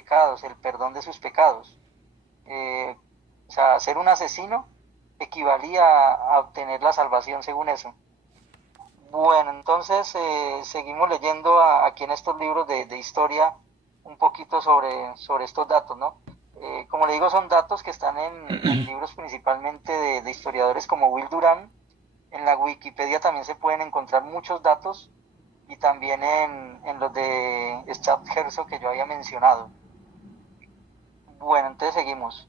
pecados, el perdón de sus pecados. O sea, ser un asesino equivalía a obtener la salvación según eso. Bueno, entonces seguimos leyendo aquí en estos libros de historia un poquito sobre estos datos, ¿no? Como le digo, son datos que están en libros principalmente de historiadores como Will Durant. En la Wikipedia también se pueden encontrar muchos datos y también en los de Stab Herzog que yo había mencionado. Bueno, entonces seguimos.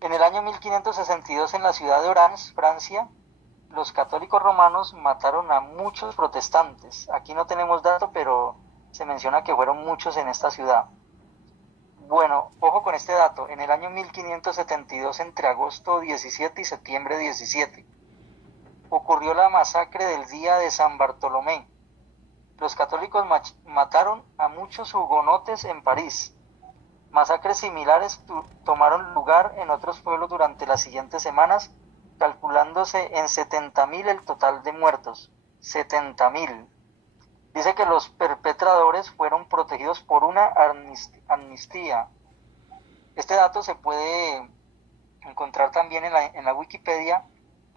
En el año 1562 en la ciudad de Orange, Francia, los católicos romanos mataron a muchos protestantes. Aquí no tenemos dato, pero se menciona que fueron muchos en esta ciudad. Bueno, ojo con este dato. En el año 1572, entre agosto 17 y septiembre 17, ocurrió la masacre del día de San Bartolomé. Los católicos mataron a muchos hugonotes en París. Masacres similares tomaron lugar en otros pueblos durante las siguientes semanas, calculándose en 70.000 el total de muertos. 70.000. Dice que los perpetradores fueron protegidos por una amnistía. Este dato se puede encontrar también en la Wikipedia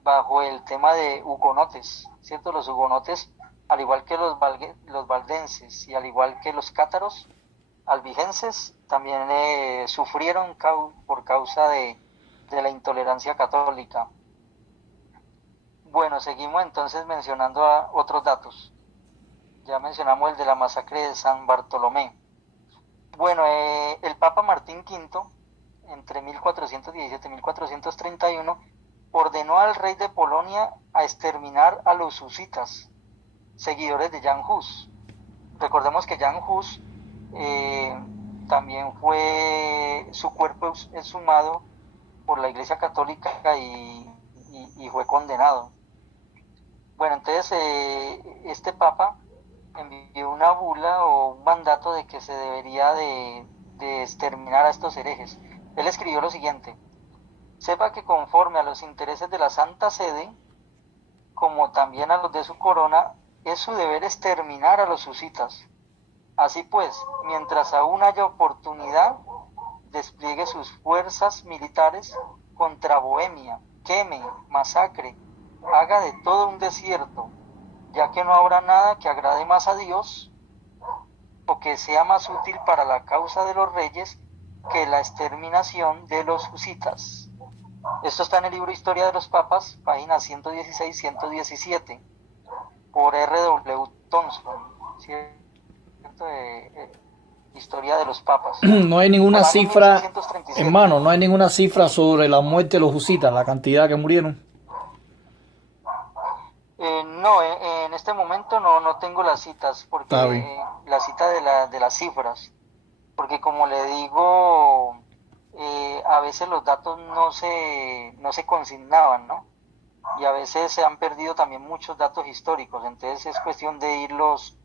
bajo el tema de hugonotes, ¿cierto? Los hugonotes, al igual que los valdenses y al igual que los cátaros albigenses, también sufrieron por causa de la intolerancia católica. Bueno, seguimos entonces mencionando otros datos. Ya mencionamos el de la masacre de San Bartolomé. Bueno, el Papa Martín V, entre 1417 y 1431, ordenó al rey de Polonia a exterminar a los husitas, seguidores de Jan Hus. Recordemos que Jan Hus también su cuerpo exhumado por la Iglesia Católica y fue condenado. Bueno, entonces este Papa envió una bula o un mandato de que se debería de exterminar a estos herejes. Él escribió lo siguiente: sepa que conforme a los intereses de la Santa Sede, como también a los de su corona, es su deber exterminar a los husitas. Así pues, mientras aún haya oportunidad, despliegue sus fuerzas militares contra Bohemia, queme, masacre, haga de todo un desierto, ya que no habrá nada que agrade más a Dios o que sea más útil para la causa de los reyes que la exterminación de los husitas. Esto está en el libro Historia de los Papas, páginas 116-117, por R.W. Thompson, ¿cierto? Historia de los Papas. No hay ninguna Bueno, cifra, 1637. hermano, no hay ninguna cifra sobre la muerte de los husitas, la cantidad que murieron. No, en este momento no tengo las citas, Está bien. porque la cita de las cifras, porque como le digo, a veces los datos no se consignaban, ¿no? Y a veces se han perdido también muchos datos históricos, entonces es cuestión de irlos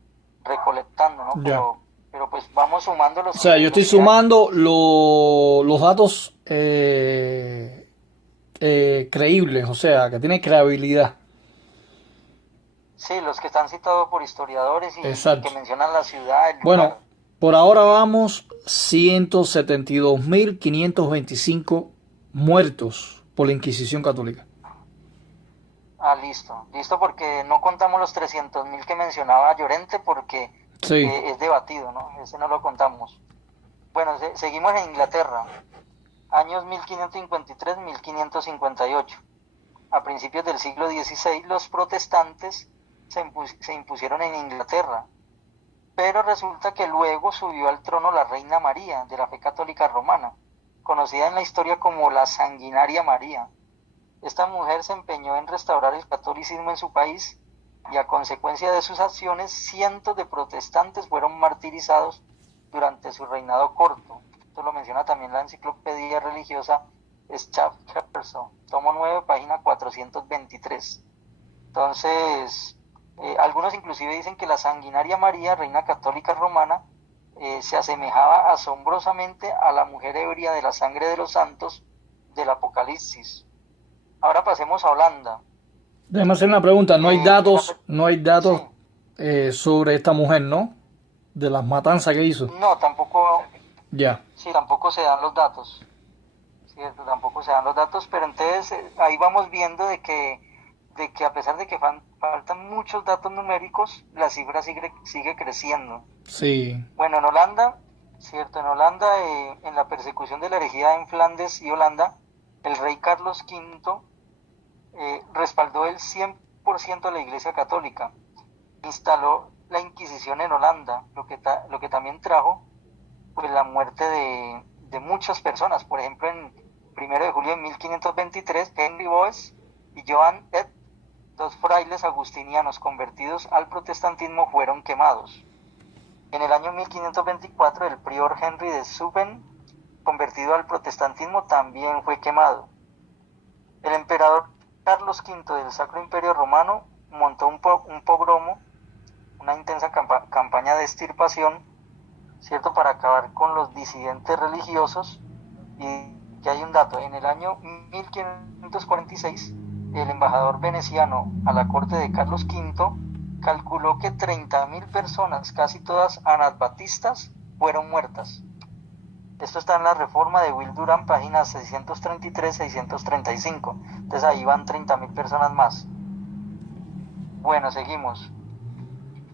recolectando, ¿no? Ya. Pero pues vamos sumando O sea, yo estoy los que hay. sumando los datos creíbles, o sea, que tienen creabilidad. Sí, los que están citados por historiadores y que Exacto. mencionan la ciudad, el Bueno, lugar. por ahora vamos 172.525 muertos por la Inquisición Católica. Ah, listo, porque no contamos los 300.000 que mencionaba Llorente porque Sí. es debatido, ¿no? Ese no lo contamos. Bueno, seguimos en Inglaterra, años 1553-1558. A principios del siglo XVI, los protestantes se impusieron en Inglaterra, pero resulta que luego subió al trono la reina María de la fe católica romana, conocida en la historia como la Sanguinaria María. Esta mujer se empeñó en restaurar el catolicismo en su país y a consecuencia de sus acciones cientos de protestantes fueron martirizados durante su reinado corto. Esto lo menciona también la enciclopedia religiosa Stab Herzog, tomo 9, página 423. Entonces, algunos inclusive dicen que la Sanguinaria María, reina católica romana, se asemejaba asombrosamente a la mujer ebria de la sangre de los santos del Apocalipsis. Ahora pasemos a Holanda. Déjame hacer una pregunta. No hay datos, no hay Sí, datos sobre esta mujer, ¿no? De las matanzas que hizo. no, tampoco, Ya. Sí, tampoco se dan los datos, ¿cierto? Tampoco se dan los datos, pero entonces ahí vamos viendo de que a pesar de que faltan muchos datos numéricos, la cifra sigue creciendo. Sí. Bueno, en Holanda, ¿cierto? En Holanda, en la persecución de la herejía en Flandes y Holanda, el rey Carlos V respaldó el 100% a la Iglesia Católica. Instaló la Inquisición en Holanda, lo que también trajo pues, la muerte de muchas personas. Por ejemplo, en 1 de julio de 1523, Henry Boes y Joan Ed, dos frailes agustinianos convertidos al protestantismo, fueron quemados. En el año 1524, el prior Henry de Suben, convertido al protestantismo, también fue quemado. El emperador Carlos V del Sacro Imperio Romano montó un pogromo, una intensa campaña de extirpación, ¿cierto?, para acabar con los disidentes religiosos. Y que hay un dato, en el año 1546, el embajador veneciano a la corte de Carlos V calculó que 30.000 personas, casi todas anabatistas, fueron muertas. Esto está en la reforma de Will Durant, páginas 633-635. Entonces ahí van 30.000 personas más. Bueno, seguimos.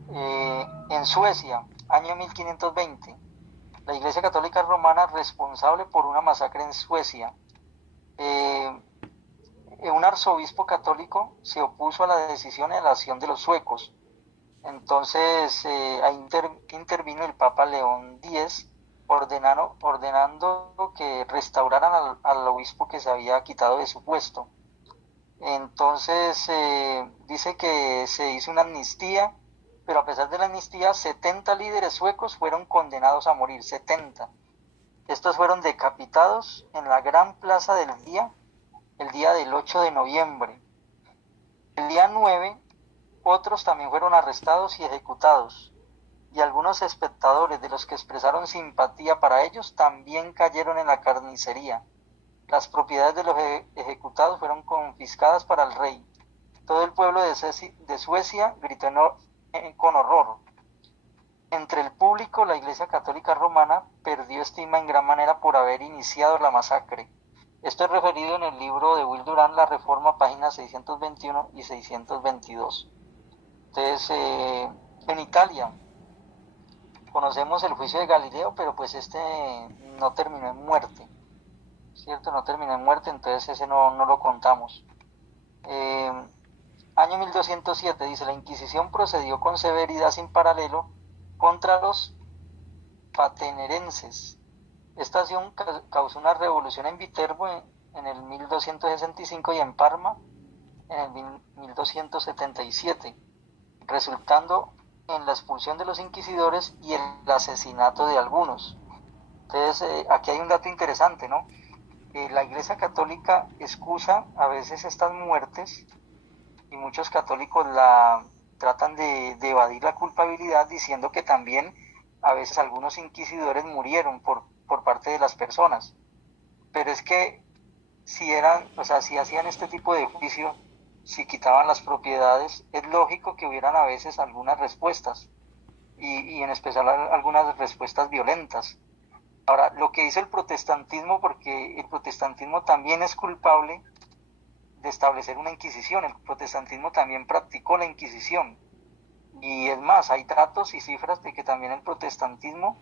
En Suecia, año 1520, la Iglesia Católica Romana responsable por una masacre en Suecia. Un arzobispo católico se opuso a la decisión y a la acción de los suecos. Entonces ahí intervino el Papa León X, ordenando que restauraran al obispo que se había quitado de su puesto. Entonces dice que se hizo una amnistía, pero a pesar de la amnistía, 70 líderes suecos fueron condenados a morir, 70. Estos fueron decapitados en la gran plaza del día, el día del 8 de noviembre. El día 9, otros también fueron arrestados y ejecutados, y algunos espectadores de los que expresaron simpatía para ellos también cayeron en la carnicería. Las propiedades de los ejecutados fueron confiscadas para el rey. Todo el pueblo de Suecia gritó con horror. Entre el público, la Iglesia Católica Romana perdió estima en gran manera por haber iniciado la masacre. Esto es referido en el libro de Will Durant, La Reforma, páginas 621 y 622. Entonces, en Italia, conocemos el juicio de Galileo, pero pues este no terminó en muerte, ¿cierto? No terminó en muerte, entonces ese no lo contamos. Año 1207, dice, la Inquisición procedió con severidad sin paralelo contra los patenerenses. Esta acción causó una revolución en Viterbo en el 1265 y en Parma en el 1277, resultando en la expulsión de los inquisidores y el asesinato de algunos. Entonces, aquí hay un dato interesante, ¿no? La Iglesia Católica excusa a veces estas muertes y muchos católicos tratan de evadir la culpabilidad diciendo que también a veces algunos inquisidores murieron por parte de las personas. Pero es que si hacían este tipo de juicio, si quitaban las propiedades, es lógico que hubieran a veces algunas respuestas, y en especial algunas respuestas violentas. Ahora, lo que dice el protestantismo, porque el protestantismo también es culpable de establecer una inquisición, el protestantismo también practicó la inquisición, y es más, hay datos y cifras de que también el protestantismo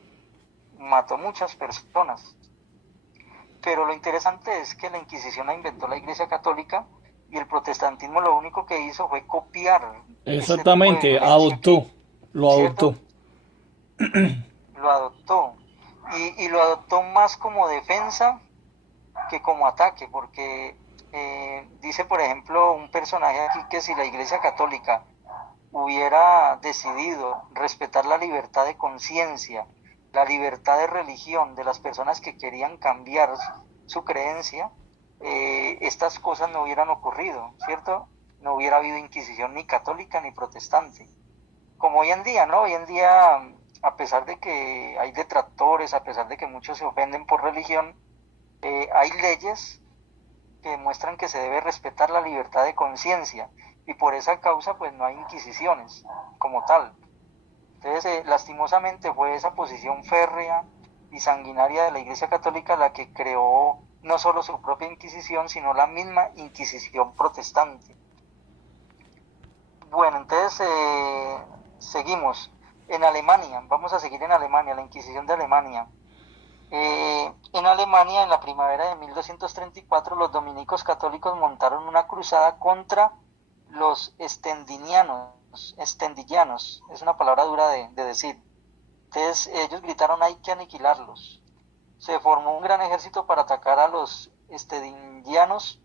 mató muchas personas. Pero lo interesante es que la Inquisición la inventó la Iglesia Católica y el protestantismo lo único que hizo fue copiar Exactamente, este tipo de violencia, lo ¿cierto? adoptó. Lo adoptó. Y lo adoptó más como defensa que como ataque, porque dice, por ejemplo, un personaje aquí que si la Iglesia Católica hubiera decidido respetar la libertad de conciencia, la libertad de religión de las personas que querían cambiar su creencia, estas cosas no hubieran ocurrido, ¿cierto? No hubiera habido inquisición ni católica ni protestante. Como hoy en día, ¿no? Hoy en día, a pesar de que hay detractores, a pesar de que muchos se ofenden por religión, hay leyes que demuestran que se debe respetar la libertad de conciencia, y por esa causa pues no hay inquisiciones como tal. Entonces lastimosamente fue esa posición férrea y sanguinaria de la Iglesia Católica la que creó no solo su propia Inquisición, sino la misma Inquisición protestante. Bueno, entonces seguimos. En Alemania, vamos a seguir en Alemania, la Inquisición de Alemania. En Alemania, en la primavera de 1234, los dominicos católicos montaron una cruzada contra los estendillanos, es una palabra dura de decir. Entonces ellos gritaron: hay que aniquilarlos. Se formó un gran ejército para atacar a los estendillanos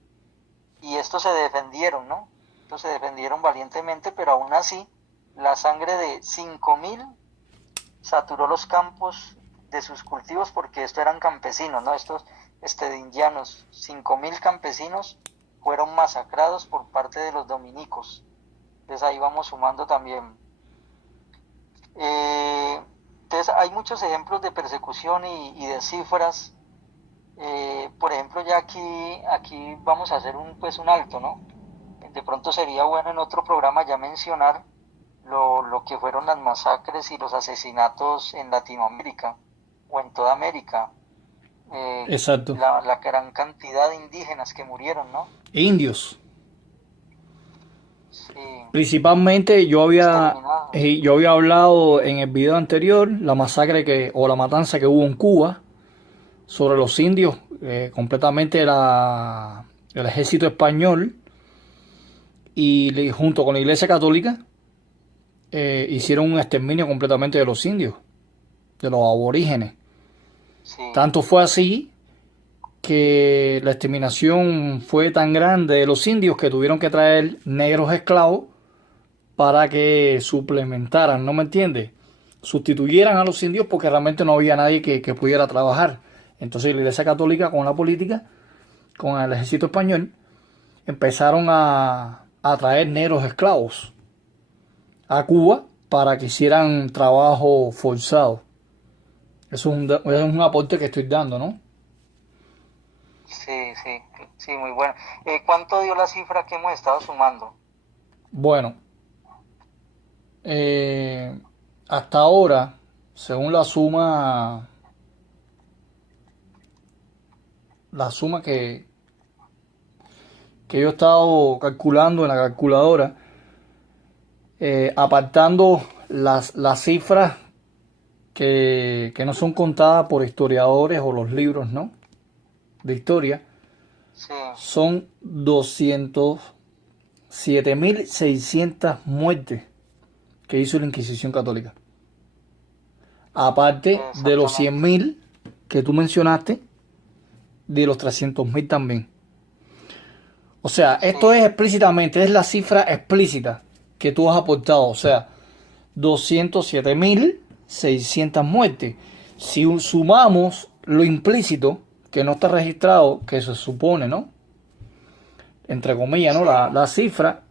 y estos se defendieron, ¿no? Estos se defendieron valientemente, pero aún así la sangre de 5.000 saturó los campos de sus cultivos, porque estos eran campesinos, ¿no? Estos indianos, 5.000 campesinos fueron masacrados por parte de los dominicos. Entonces ahí vamos sumando también. Entonces hay muchos ejemplos de persecución y de cifras. Por ejemplo, ya aquí vamos a hacer un alto, ¿no? De pronto sería bueno en otro programa ya mencionar lo que fueron las masacres y los asesinatos en Latinoamérica o en toda América. Exacto. La gran cantidad de indígenas que murieron, ¿no? Indios. Sí. Principalmente yo había hablado en el video anterior la masacre o la matanza que hubo en Cuba sobre los indios. Completamente era el ejército español y junto con la Iglesia Católica hicieron un exterminio completamente de los indios, de los aborígenes. Sí. Tanto fue así que la exterminación fue tan grande de los indios que tuvieron que traer negros esclavos para que suplementaran, ¿no me entiendes? Sustituyeran a los indios, porque realmente no había nadie que pudiera trabajar. Entonces la Iglesia Católica, con la política, con el ejército español, empezaron a traer negros esclavos a Cuba para que hicieran trabajo forzado. Eso es un aporte que estoy dando, ¿no? Sí, muy bueno. ¿Cuánto dio la cifra que hemos estado sumando? Bueno, hasta ahora, según la suma que yo he estado calculando en la calculadora, apartando las cifras que no son contadas por historiadores o los libros, ¿no?, de historia, Sí. son 207.600 muertes que hizo la Inquisición Católica. Aparte de los 100.000 que tú mencionaste, de los 300.000 también. O sea, esto es explícitamente, es la cifra explícita que tú has aportado. O sea, 207.600 muertes. Si sumamos lo implícito, que no está registrado, que se supone, ¿no?, entre comillas, ¿no?, la cifra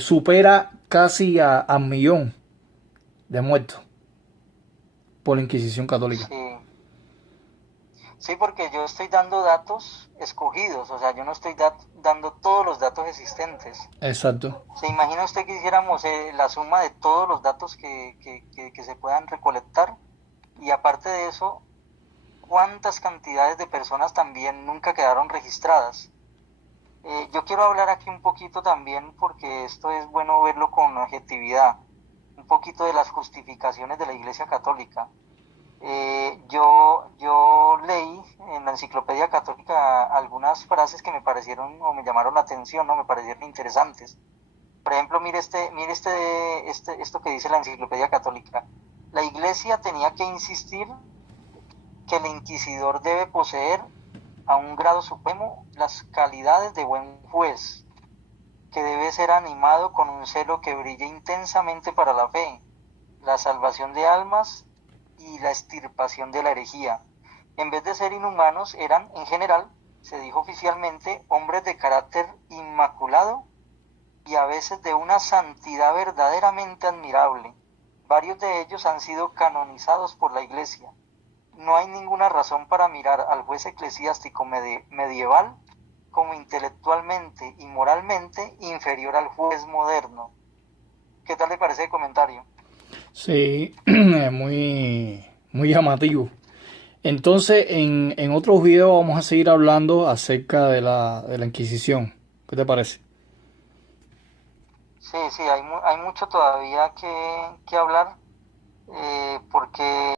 supera casi a 1.000.000 de muertos por la Inquisición Católica. Sí, porque yo estoy dando datos escogidos, o sea, yo no estoy dando todos los datos existentes. Exacto. ¿Se imagina usted que hiciéramos la suma de todos los datos que se puedan recolectar? Y aparte de eso, ¿cuántas cantidades de personas también nunca quedaron registradas? Yo quiero hablar aquí un poquito también, porque esto es bueno verlo con objetividad, un poquito de las justificaciones de la Iglesia Católica. Yo leí en la Enciclopedia Católica algunas frases que me parecieron o me llamaron la atención, ¿no?, me parecieron interesantes. Por ejemplo, mire esto que dice la Enciclopedia Católica. La Iglesia tenía que insistir que el inquisidor debe poseer a un grado supremo las calidades de buen juez, que debe ser animado con un celo que brille intensamente para la fe, la salvación de almas y la extirpación de la herejía. En vez de ser inhumanos, eran, en general, se dijo oficialmente, hombres de carácter inmaculado y a veces de una santidad verdaderamente admirable. Varios de ellos han sido canonizados por la Iglesia. No hay ninguna razón para mirar al juez eclesiástico medieval como intelectualmente y moralmente inferior al juez moderno. ¿Qué tal le parece el comentario? Sí, muy llamativo. Entonces, en otros videos vamos a seguir hablando acerca de la Inquisición. ¿Qué te parece? Sí, sí, hay mucho todavía que hablar, porque